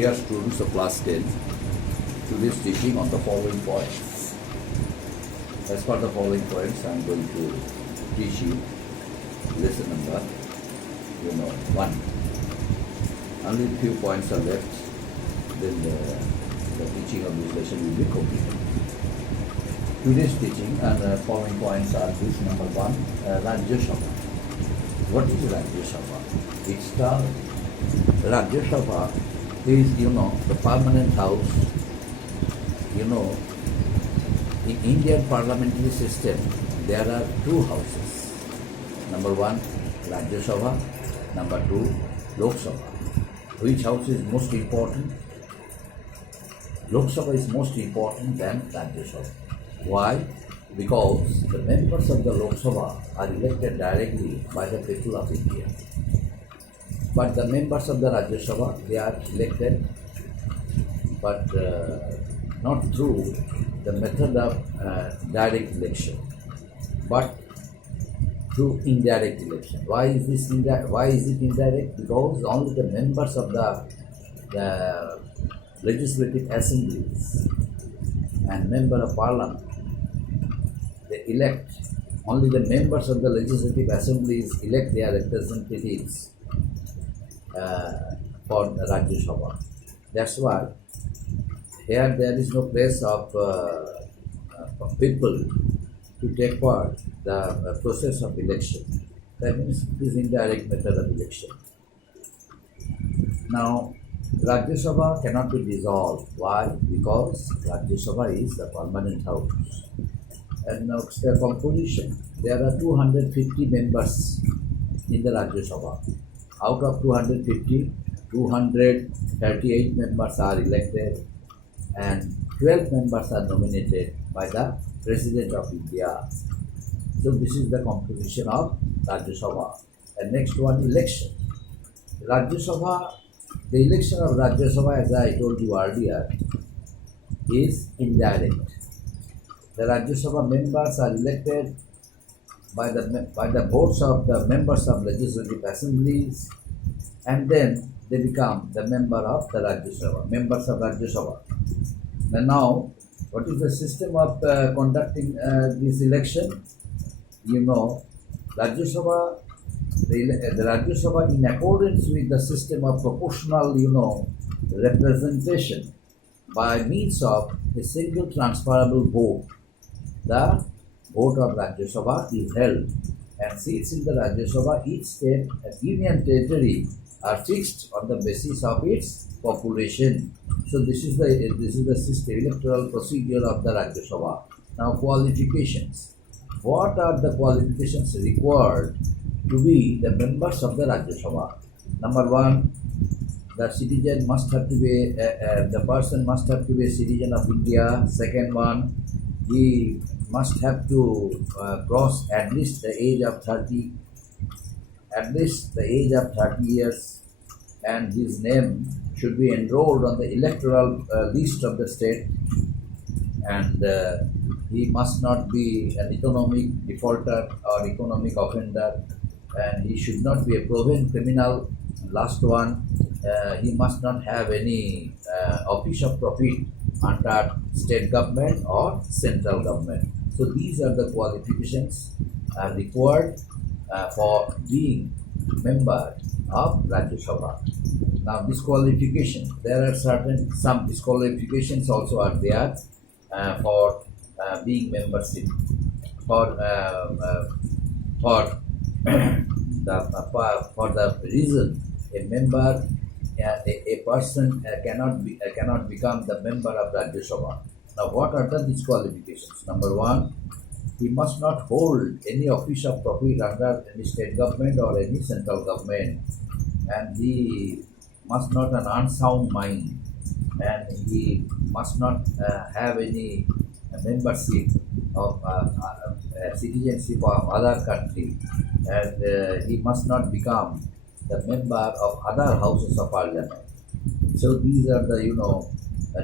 Dear students of class 10, today's teaching on the following points. As per the following points, I am going to teach you lesson number 1. Only few points are left, then the teaching of this lesson will be completed. Today's teaching and the following points are this: number 1, Rajya Sabha. What is Rajya Sabha? It's the Rajya Sabha is, the permanent house. In Indian parliamentary system, there are two houses. Number 1, Rajya Sabha. Number 2, Lok Sabha. Which house is most important? Lok Sabha is most important than Rajya Sabha. Why? Because the members of the Lok Sabha are elected directly by the people of India. But the members of the Rajya Sabha, they are elected, but not through the method of direct election, but through indirect election. Why is this Why is it indirect? Because only the members of the legislative assemblies and member of parliament, they elect. Only the members of the legislative assemblies elect their representatives for the Rajya Sabha. That's why here there is no place of people to take part the process of election. That means it is indirect method of election. Now, Rajya Sabha cannot be dissolved. Why? Because Rajya Sabha is the permanent house. And now the composition, there are 250 members in the Rajya Sabha. Out of 250, 238 members are elected and 12 members are nominated by the President of India. So this is the composition of Rajya Sabha. And next one, election. Rajya Sabha, the election of Rajya Sabha, as I told you earlier, is indirect. The Rajya Sabha members are elected by the votes of the members of legislative assemblies, and then they become the member of the Rajya Sabha, members of Rajya Sabha. And now, what is the system of conducting this election? Rajya Sabha, the Rajya Sabha, in accordance with the system of proportional, representation by means of a single transferable vote. The vote of Rajya Sabha is held, and seats in the Rajya Sabha, each state and union territory are fixed on the basis of its population. So this is the system, electoral procedure of the Rajya Sabha. Now, qualifications. What are the qualifications required to be the members of the Rajya Sabha? Number 1, the citizen must have to be the person must have to be a citizen of India. Second one, he must have to cross at least the age of 30 years, and his name should be enrolled on the electoral list of the state, and he must not be an economic defaulter or economic offender, and he should not be a proven criminal. Last one, he must not have any office of profit under state government or central government. So these are the qualifications required for being member of Rajya Sabha. Now, disqualification. There are some disqualifications also are there for being membership. For the reason a member, a person cannot become the member of Rajya Sabha. Now, what are the disqualifications? Number 1, he must not hold any office of profit under any state government or any central government, and he must not have an unsound mind, and he must not have any membership of citizenship of other country, and he must not become the member of other houses of parliament. So these are the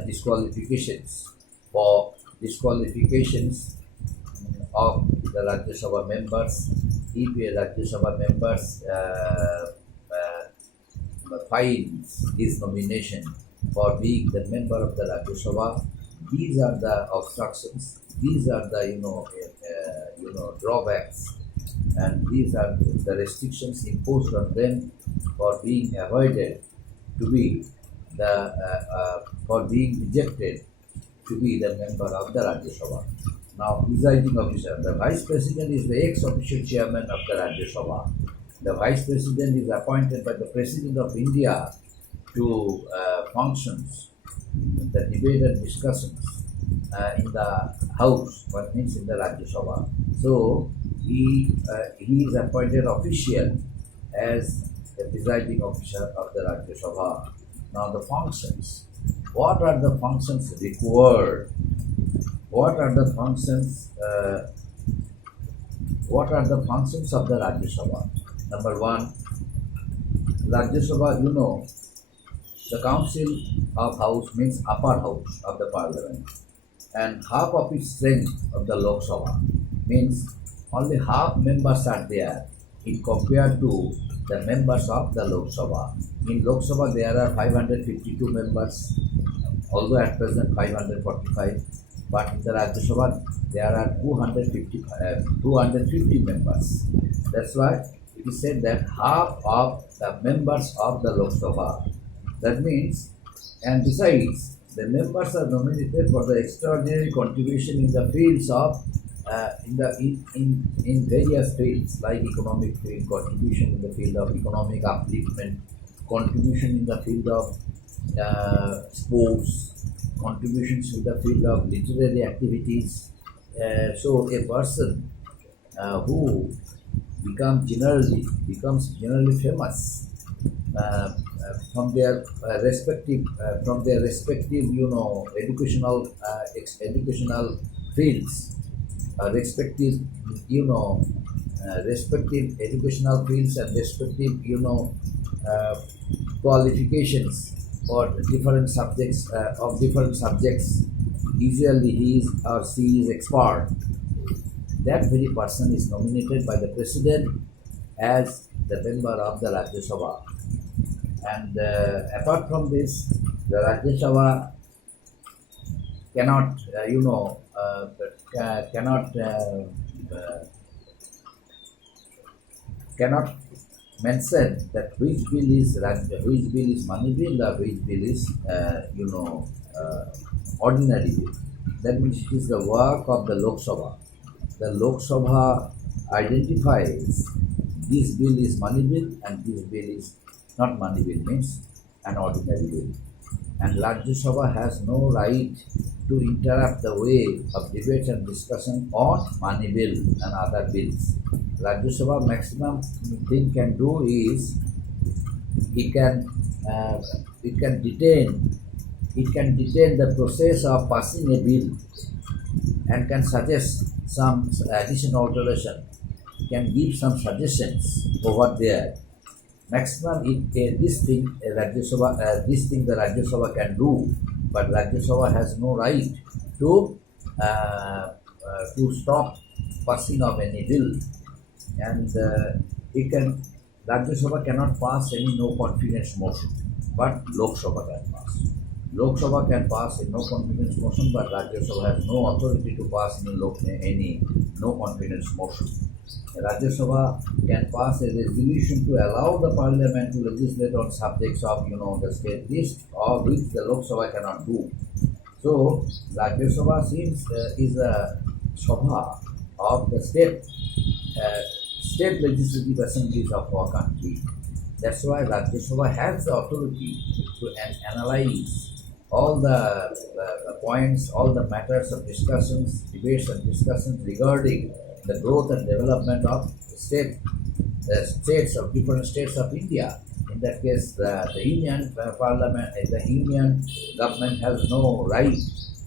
disqualifications. For disqualifications of the Rajya Sabha members, if a Rajya Sabha members finds his nomination for being the member of the Rajya Sabha. These are the obstructions. These are the drawbacks, and these are the restrictions imposed on them for being avoided to be the for being rejected to be the member of the Rajya Sabha. Now, presiding officer, the Vice President is the ex-official chairman of the Rajya Sabha. The Vice President is appointed by the President of India to functions, the debate and discussions in the House, what means in the Rajya Sabha. So, he is appointed official as the presiding officer of the Rajya Sabha. Now, the functions. What are the functions required? What are the functions? What are the functions of the Rajya Sabha? Number one, Rajya Sabha, the Council of House means upper house of the Parliament, and half of its strength of the Lok Sabha means only half members are there in compared to the members of the Lok Sabha. In Lok Sabha there are 552 members, although at present 545, but in the Rajya Sabha there are 250 members. That's why it is said that half of the members of the Lok Sabha. That means, and besides, the members are nominated for the extraordinary contribution in the fields of in various fields like economic field, contribution in the field of economic upliftment, contribution in the field of sports, contributions in the field of literary activities. So a person who becomes generally famous from their respective educational fields, respective educational fields and respective qualifications for different subjects usually he is or she is expert. That very person is nominated by the president as the member of the Rajya Sabha. And apart from this, the Rajya Sabha cannot mention that which bill is money bill or which bill is ordinary bill. That means it is the work of the Lok Sabha. The Lok Sabha identifies this bill is money bill and this bill is not money bill, means an ordinary bill. And Rajya Sabha has no right to interrupt the way of debate and discussion on money bill and other bills. Rajya Sabha maximum thing can do is it can detain the process of passing a bill and can suggest some additional alteration, can give some suggestions over there. Maximum this thing the Rajya Sabha can do, but Rajya Sabha has no right to stop passing of any bill, and Rajya Sabha cannot pass any no confidence motion, but Lok Sabha can pass. Lok Sabha can pass a no confidence motion, but Rajya Sabha has no authority to pass any no confidence motion. Rajya Sabha can pass a resolution to allow the Parliament to legislate on subjects of the state list, or which the Lok Sabha cannot do. So Rajya Sabha is a Sabha of the state legislative assemblies of our country. That's why Rajya Sabha has the authority to analyze all the points, all the matters of discussions, debates and discussions regarding the growth and development of different states of India. In that case, the Union Parliament, the Union government has no right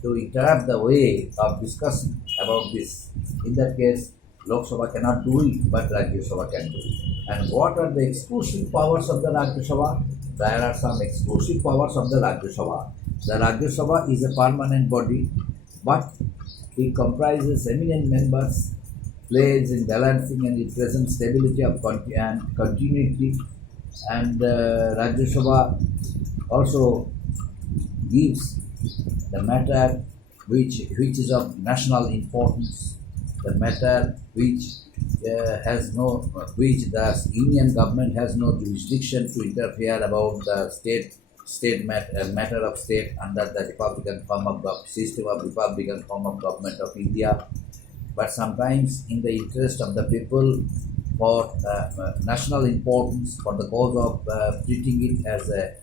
to interrupt the way of discussion about this. In that case, Lok Sabha cannot do it, but Rajya Sabha can do it. And what are the exclusive powers of the Rajya Sabha? There are some exclusive powers of the Rajya Sabha. The Rajya Sabha is a permanent body, but it comprises eminent members, plays in balancing and it presents stability of and continuity. And Rajya Sabha also gives the matter which is of national importance, the matter which which the Union government has no jurisdiction to interfere about the matter of state under the Republican form of system of Republican form of government of India. But sometimes, in the interest of the people, for national importance, for the cause of treating it as a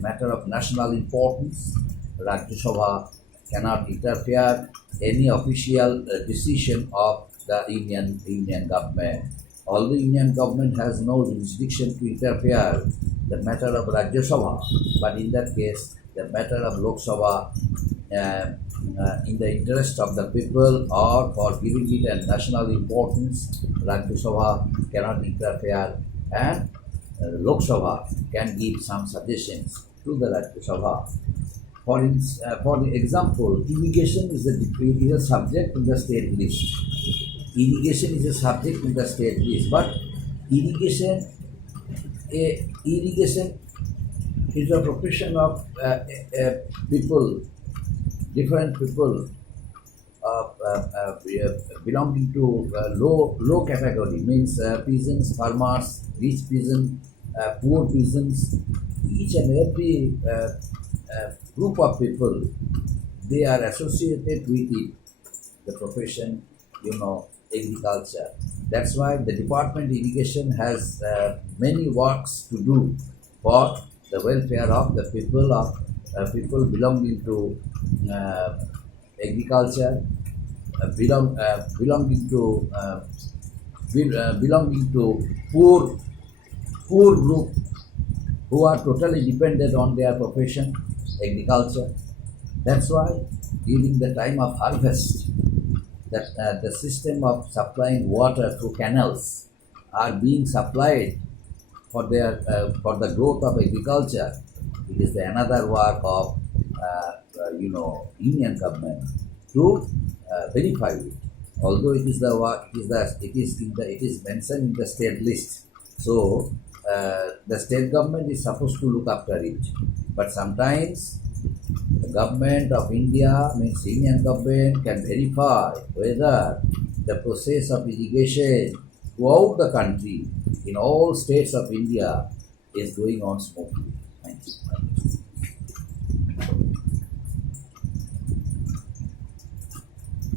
matter of national importance, Rajya Sabha cannot interfere any official decision of the Union government. Although Union government has no jurisdiction to interfere the matter of Rajya Sabha, but in that case, the matter of Lok Sabha, in the interest of the people or for giving it a national importance, Rajya Sabha cannot interfere, and Lok Sabha can give some suggestions to the Rajya Sabha. For example, irrigation is a subject in the state list. Irrigation is a subject in the state list, but irrigation is a profession of people, different people belonging to low category, means peasants, farmers, rich peasants, poor peasants. Each and every group of people, they are associated with it, the profession, agriculture. That's why the Department of Irrigation has many works to do for the welfare of the people belonging to agriculture, belonging to poor group who are totally dependent on their profession, agriculture. That's why during the time of harvest, that the system of supplying water through canals are being supplied for the growth of agriculture. It is another work of Union government to verify it. Although it is mentioned in the state list, so the state government is supposed to look after it. But sometimes the government of India, means Union government, can verify whether the process of irrigation throughout the country, in all states of India, is going on smoothly. Thank you.